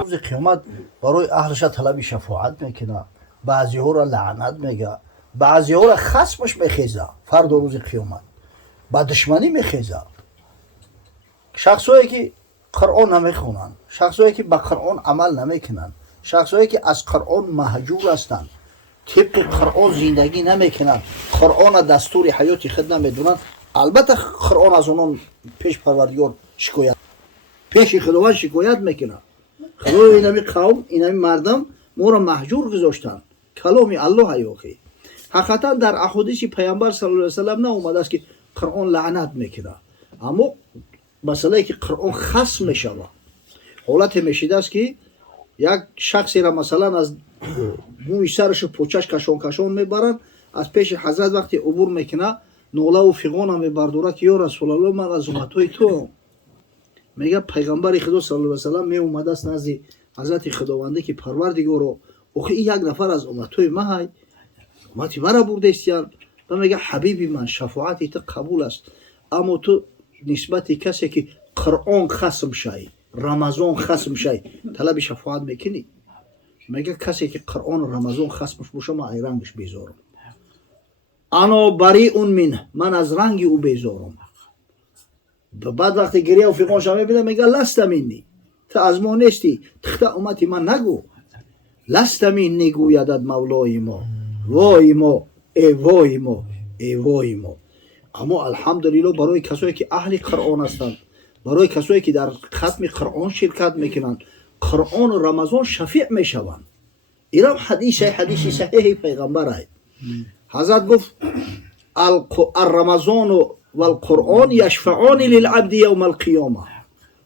روز قیامت برای اهلش طلب شفاعت میکنه، بعضی ها را لعنت میگه، بعضی ها را خصمش میخیزه. فردا روز قیامت با دشمنی میخیزه. شخصایی که قرآن نمیخونن، شخصایی که با قرآن عمل نمیکنن، شخصایی که از قرآن مهجور هستند، طبق قرآن زندگی نمیکنن، قرآن دستور حیات خود نمیدونن، البته قرآن از اونان پیش پروردگار شکایت، پیش خداوند شکایت میکنه. خدای اینمی قوم، اینمی مردم ما را مهجور گذاشتن. کلام الله ایاخی. حقیقتا در احادیث پیامبر صلی الله علیه و سلم نه اومده است که قرآن لعنت میکنه، اما مسئله که قرآن خصم میشوه. حالت میشیده است که یک شخصی را مثلا از موی سرش پوچش کشان میبرن، از پیش حضرت وقتی عبور میکنه نوله و فیغان هم میبردوره که یا رسول الله من از امتای تو. میگه پیغمبر خدا صلی الله علیه و سلم می اومده است نزد حضرت خداونده که پروردگارو اوخی یک نفر از امتای ما های امتی مرا برده استیان. و میگه حبیبی من شفاعتی تو قبول است، اما تو نسبت کسی که قرآن خصم شای، رمضان خصم شای طلب شفاعت میکنی. میگه کسی که قرآن و رمضان خصمش باشه من ای رنگش بیزارم. انا بریء منه، من از رنگ او بیزارم. بعد وقتی گریه و فیقانش هم میبینه میگه لست منی، تو از ما نیستی، تخته امتی من نگو. لست منی گویدد مولای ما، وای ما ای وای ما ای وای ما. اما الحمدلله برای کسایی که اهل قرآن هستند، برای کسایی که در ختم قرآن شرکت میکنن، قرآن و رمضان شفیع میشوند. اینم حدیث صحیح پیغمبر است. حضرت گفت الرمضان و القرآن یشفعان للعبد یوم القیامه.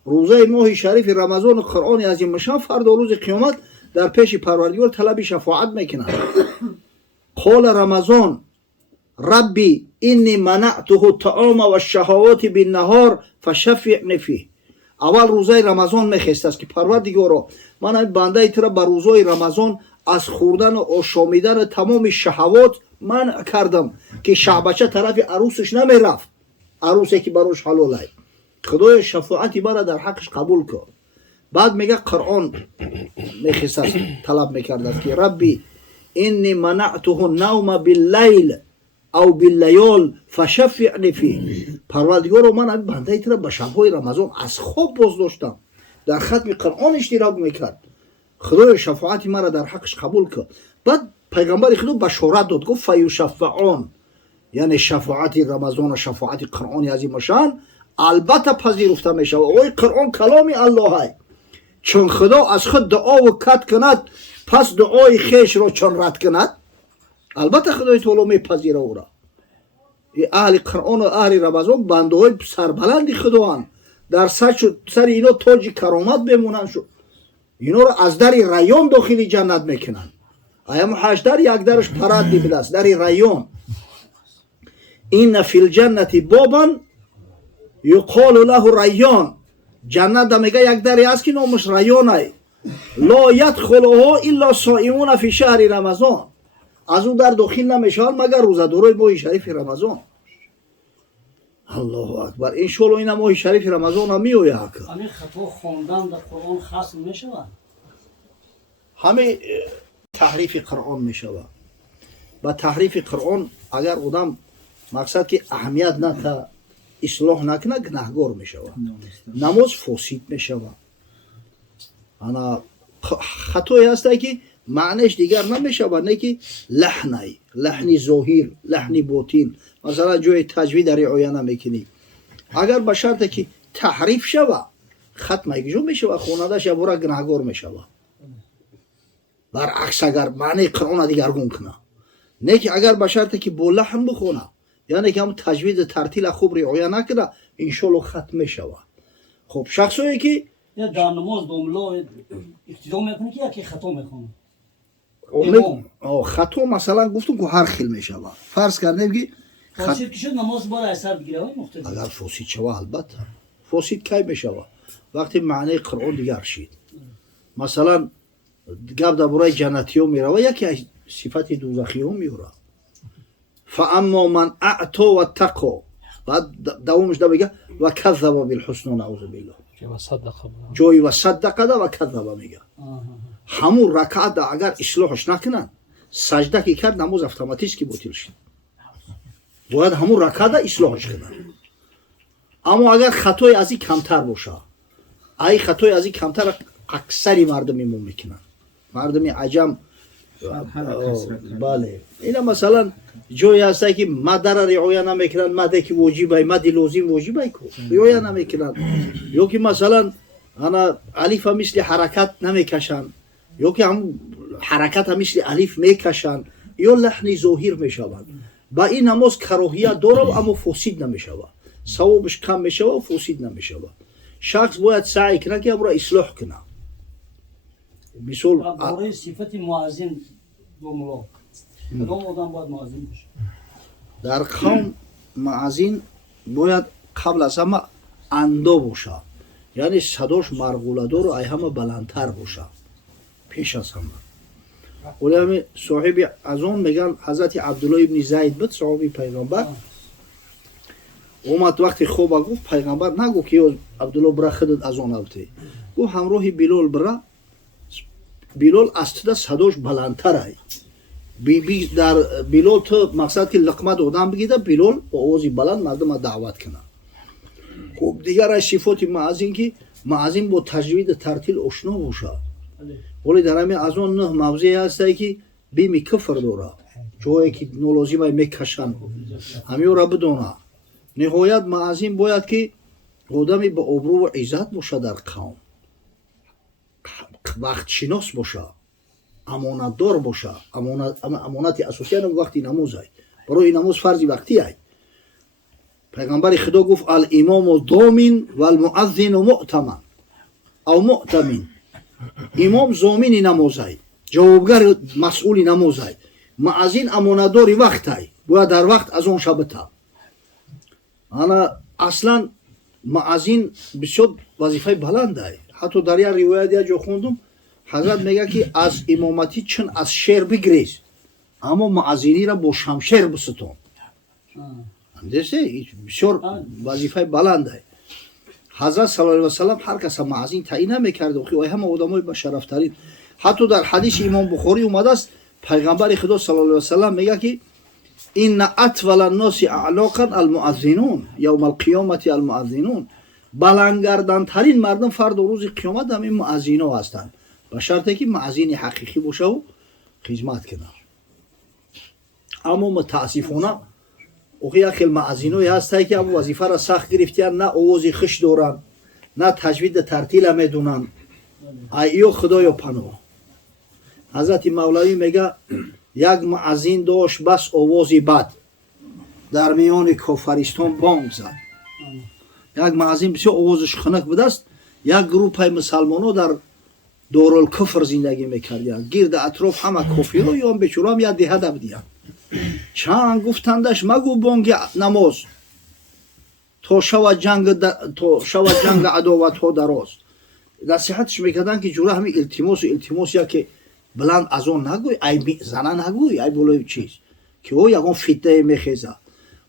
روزه ماه شریف رمضان و قرآن عظیم شان فردا روز قیامت در پیش پروردگار طلب شفاعت میکنند. قال رمضان ربی اینی منعته الطعام و الشهوات بالنهار فشفعنی فیه. اول روزه رمضان میخواست است که پروردگارا من این بنده تو را به روزه رمضان از خوردن و آشامیدن تمام شهوات منع کردم که شعبچه طرف عروسش نمیرفت، عروسی که براش حلال است. خدای شفاعتی مرا در حقش قبول کرد. بعد میگه قرآن میخواست است طلب میکرد است که ربی اینی منعته النوم باللیل او باللیال فشفعنی فیه. پروردگارا من این بنده تو را به شبهای رمضان از خواب باز داشتم، در ختم قرآن اشتراک میکرد. خدای شفاعتی مرا در حقش قبول کرد. بعد پیغمبر خدا بشارت داد، گفت فیشفعان، یعنی شفاعت رمضان و شفاعت قرآن عظیم شان البته پذیرفته میشه. اوی قرآن کلام الله است. چون خدا از خود دعا و کد کند، پس دعای خیش را چون رد کند؟ البته خدای تعالی میپذیره او را. اهل قرآن و اهل رمضان بنده های سربلندی خداوند، در سر اینا تاج کرامت بمونن شد. اینا را از در ریان داخل جنت میکنن. اما 8 در، یک درش پرد دیبل است، در ریان. این فی الجنت بابا یقال له ریان. جنت میگه یک دری است که نامش ریان است. لا یدخلها الا صائمون فی شهر رمضان. از اون در داخل نمیشن مگر روزه‌دارای ماه شریف رمضان. الله اکبر. ان شاء الله این ماه شریف رمضان هم میآید. همین خطا خواندن در قرآن خاص میشود. همه تحریف قرآن میشود. با تحریف قرآن اگر آدم مقصد که اهمیت نده، اصلاح نکنه، گناهگار میشود. نماز فاسد میشود. انا خطایی هست که معنیش دیگر نمیشود، نه که لحنی ظاهر، لحنی باطن. مثلا جای تجوید رعایت نمیکنی، اگر به شرط که تحریف شود ختم اجرا میشود، خواننده شود گناهگار میشود. برعکس اگر معنی قرآن دیگرگون کنه، نه که اگر به شرط که با لحن بخونه، یعنی که هم تجوید ترتیل خوب رعایت نکنه، ان شاء الله ختم میشود. خب شخصایی که یا در نماز دوملا اقتدا میکنه که یکی خطا میکنه. خطا مثلا گفتم که هر خیل میشود. فرض کردیم که فاسد که شد نماز بار اثر بگیره مختلف. اگر فاسد شود البته فاسد کی میشود؟ وقتی معنی قرآن دیگر شید. مثلا گپ درباره جنتی ها میره و یکی صفت دوزخی ها میره. فاما من اعطا و تقا، بعد دومش ده بگه و کذب بالحسنى نعوذ بالله. جای وسط دقیقه و کذبه میگه. همون رکعت اگر اصلاحش نکنن سجده که کرد نماز اتوماتیک که باطل شد. باید همون رکعت اصلاحش کنن. اما اگر خطای از این کمتر باشه، ای خطای از این کمتر اکثری مردم ایمون میکنن. مردم عجم بله اینا مثلا جایی هسته که مدر رعایه نمیکنن، مده که واجبه، مد لازم واجبه کو رعایه نمیکنن، یا که مثلا انا الف مثل حرکت نمیکشن، یا که هم حرکت مثل الف میکشن، یا لحن ظاهر میشوند. با این نماز کراهیت داره اما فاسد نمیشود، ثوابش کم میشود و فاسد نمیشود. شخص باید سعی کنه که امر اصلاح کنه. مثال برای صفت مؤذن دو ملاق کدام آدم باید مؤذن باشه؟ در قوم مؤذن باید قبل از همه اندا باشه، یعنی صداش مرغوله‌دار و ای همه بلندتر باشه پیش از همه. ولی همه صاحب از اون میگن حضرت عبدالله ابن زید بود صحابی پیغمبر اومد وقتی خوب گفت پیغمبر نگو که عبدالله برا خودت از اون اوتی گفت همراه بلال برا. بلال اصلا صداش بلندتر ای در بلال تو مقصد که لقمه دادن بگیده بلال با آوازی بلند مردم دعوت کنه. خب دیگر از صفات مؤذن که مؤذن با تجوید ترتیل آشنا باشه. ولی در همین از اون نه موضعی هسته که بیم کفر داره، جایی که نالازمه میکشن همین را بدونه. نهایت مؤذن باید که آدمی با آبرو و عزت باشه در قوم، وقت شناس باشه، امانت دار باشه. امانت اساسی هم وقتی نماز ای، برای نماز فرض وقتی ای. پیغمبر خدا گفت الامام ضامن و المؤذن مؤتمن او مؤتمن. امام ضامن نماز ای، جوابگر مسئول نماز ای، مؤذن امانت دار وقت ای، باید در وقت از اون شبته. انا اصلا مؤذن بسیار وظیفه بلند ای. حتی در یک روایت یا جو خوندم حضرت میگه که از امامتی چون از شیر بگریز اما مؤذنی را با شمشیر بستون. اندیسته بسیار وظیفه بلنده. حضرت صلی الله علیه و سلم هر کس مؤذن تعیین نمیکرد و همه آدمای با شرفترین. حتی در حدیث امام بخاری اومده است پیغمبر خدا صلی الله علیه و سلم میگه که ان اطول الناس اعناقا المؤذنون یوم القیامت المؤذنون. بلندگردن ترین مردم فرد و روز قیامت همین مؤذنا هستند، به شرطی که مؤذن حقیقی باشه و خدمت کنه. اما متاسفانه اوقی خیلی مؤذنایی هستند که ابو وظیفه را سخت گرفتن، نه آواز خوش دارن، نه تجوید ترتیل میدونن. ایو خدایا پناه. حضرت مولوی میگه یک مؤذن داشت بس آوازی بد، در میان کافرستان بانگ زد. یک مؤذن بسیار آوازش خنک بود است. یک گروه مسلمان‌ها در دارالکفر زندگی میکردند، گرد اطراف همه کافرها یا بیچاره هم یک دهه بودند. چند گفتندش مگو بانگ نماز تا شود جنگ عداوت ها دراز. نصیحتش میکردن که جوره همین التماس یا که بلند از اون نگوی، ای زنه نگوی، ای بلوی چیز که او یکان فتنه میخیزه.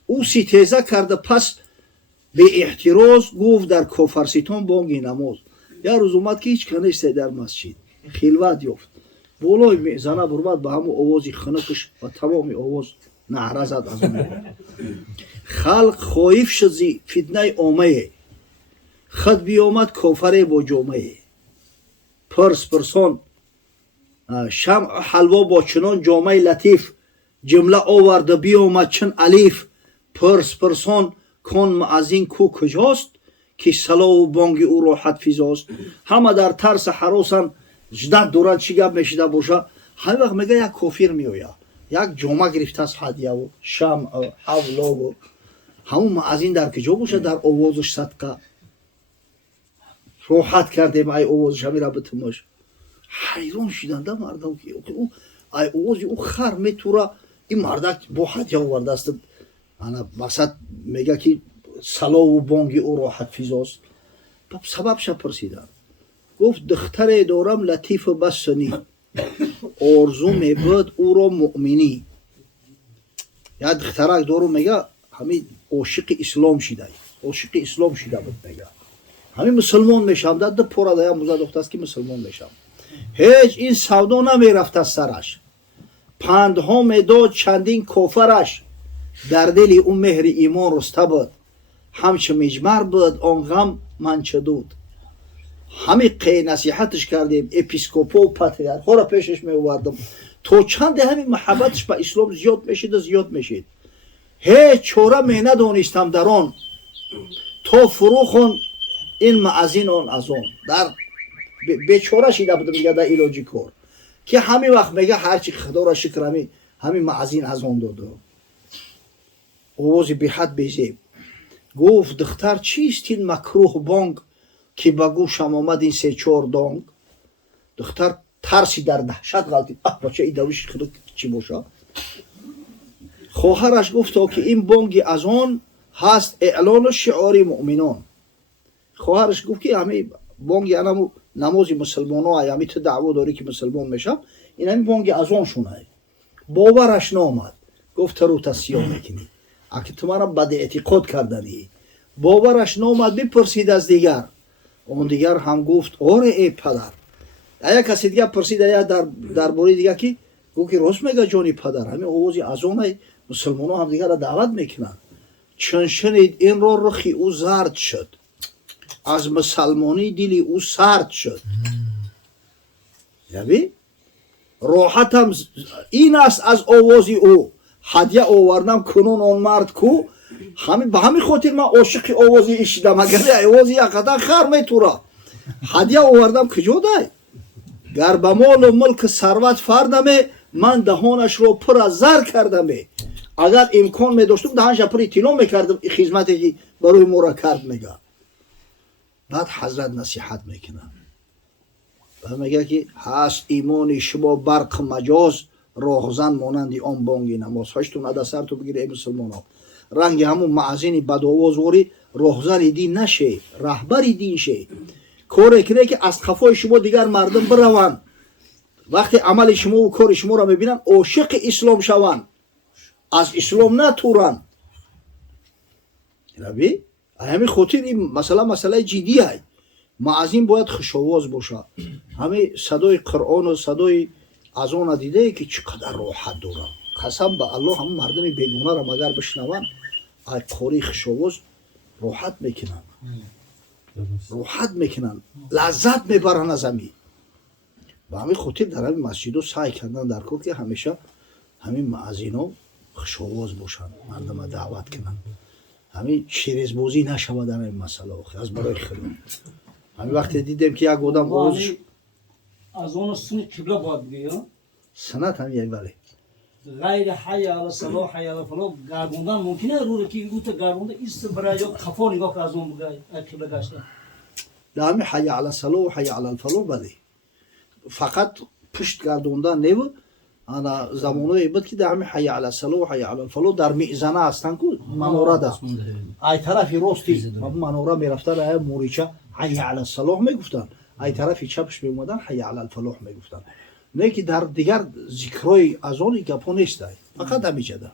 او ستیزه کرده پس به احتراز گفت در کافرستان بانگ نماز. یا روز اومد که هیچ کنشته در مسجد خلوت یافت، بولای میزنه برباد به همون آوازی خنکش و تمام آواز نعره زد از اون. خلق خایف شد زی فتنه عامه، خود بیامد کافر با جامعه. پرسان شمع حلوا با چنان جامعه لطیف، جمله آورده بیامد چون الیف. پرسان کن مؤذن کو کجاست، که صلا و بانگ او راحت فضاست. همه در ترس حراسن، جدت دوران چی گپ میشیده باشه. هر وقت میگه یک کافر میآید، یک جامعه گرفته از هدیه و شمع و حولا و همون مؤذن در کجا باشه در آوازش صدقه راحت کردیم ای آوازش همی را بتماش. حیران شدنده مردم که او ای آوازی او خر میتوره این مردک با هدیه آورده است. انا مقصد میگه که صلا و بانگ او راحت فضاست. سببش پرسیدن، گفت دختر دارم لطیف و بسنی، آرزو میبود او را مؤمنی. یا دخترک دارم میگه همین عاشق اسلام شده، عاشق اسلام شده بود میگه. همین مسلمان میشم در پورا دایم موزه دخته است که مسلمان میشم. هیچ این سودا نمیرفت از سرش. پندها میداد چندین کفرش. در دل اون مهر ایمان رسته بود. همچه مجمر بود آن غم من چدود. همه قی نصیحتش کردیم. اپیسکوپو و پاتریارخ را پیشش میوردم. تو چند همین محبتش به اسلام زیاد میشید و زیاد میشید. هیچ چوره می ندانستم در آن. تو فروخون این معزین آن از آن. در بیچاره شیده بودم میگه در ایلوجی کار که همین وقت میگه هرچی خدا را شکر همین معزین از آن داده. آواز بی حد بیزیب گفت دختر چیست این مکروه بانگ که به گوشم آمد این 3-4 دانگ. دختر ترسی در دهشت غلطید. بچه این دویش خدا چی باشه. خواهرش گفت که این بانگ از آن هست اعلان و شعار مؤمنان. خواهرش گفت که همین بانگ یعنی نماز مسلمان ها همی تو دعوا داری که مسلمان میشم این همین بانگ از آن شونه. باورش نامد. گفت رو تصیح میکنی اگه تو مرا بد اعتقاد کردنی. باورش نامد. بپرسید از دیگر. اون دیگر هم گفت آره ای پدر. ایا کسی دیگه پرسید ایا در باره دیگه که گفت که راست میگه جانی پدر همین آوازی از اون مسلمان ها هم دیگر را دعوت میکنن. چون شنید این را رخی او زرد شد. از مسلمانی دلی او سرد شد. یعنی راحتم این است از آوازی او. هدیه آوردم کنون آن مرد کو. همین به همین خاطر من عاشق آوازی ایشیدم. اگر آوازی یقدر خر میتورا هدیه آوردم کجا دای. گر به مال و ملک ثروت فردمه من دهانش رو پر از زر کردمه. اگر امکان می داشتم دهانش پر طلا میکردم خدمتی که برای ما را کرد میگه. بعد حضرت نصیحت میکنن و میگه که هست ایمان شما برق مجاز راهزن مانندی آن بانگی نماز. هاشتون ادا سر تو بگیره ای مسلمان ها. رنگ همون معزینی بدآواز واری راهزن دین نشه رهبری دین شه. کاری کنه که از خفای شما دیگر مردم بروند. وقتی عمل شما و کار شما را میبینن عاشق اسلام شوند. از اسلام نتورن. ربی همین خاطر این مسئله جدی است. معزین باید خوش‌آواز باشه. همین صدای قرآن و صدای اذان دیده که چقدر راحت داره. قسم به الله هم مردم بیگانه را مگر بشنون از قاری خوش‌آواز راحت میکنن. راحت میکنن. لذت میبرن از همین. و همین خاطر در همین مسجد سعی کردن در کار که همیشه همین معزینا خوش‌آواز باشن. مردم دعوت کنن. همین شیرزبازی نشود در این مسئله از برای خدا. همین وقتی دیدیم که یک آدم آوازش از اون سنت قبله باید بگه سنت هم یک ولی غیر حی علی صلاح حی علی فلاح گردوندن ممکنه رو که این تو گردونده ایست برای یا خفا نگاه که از اون بگه قبله گشته. در همین حی علی صلاح و حی علی الفلاح بده. فقط پشت گردوندن نیو. انا زمانه بود که در همین حی علی الصلاح و حی علی الفلاح در میزنه هستن که مناره ده. ای طرفی راستی مناره میرفتن ای موریچه حی علی الصلاح میگفتن. ای طرفی چپش میومدن حی علی الفلاح میگفتن. نه که در دیگر ذکرای از آن گپا نیست. فقط همیشه ده.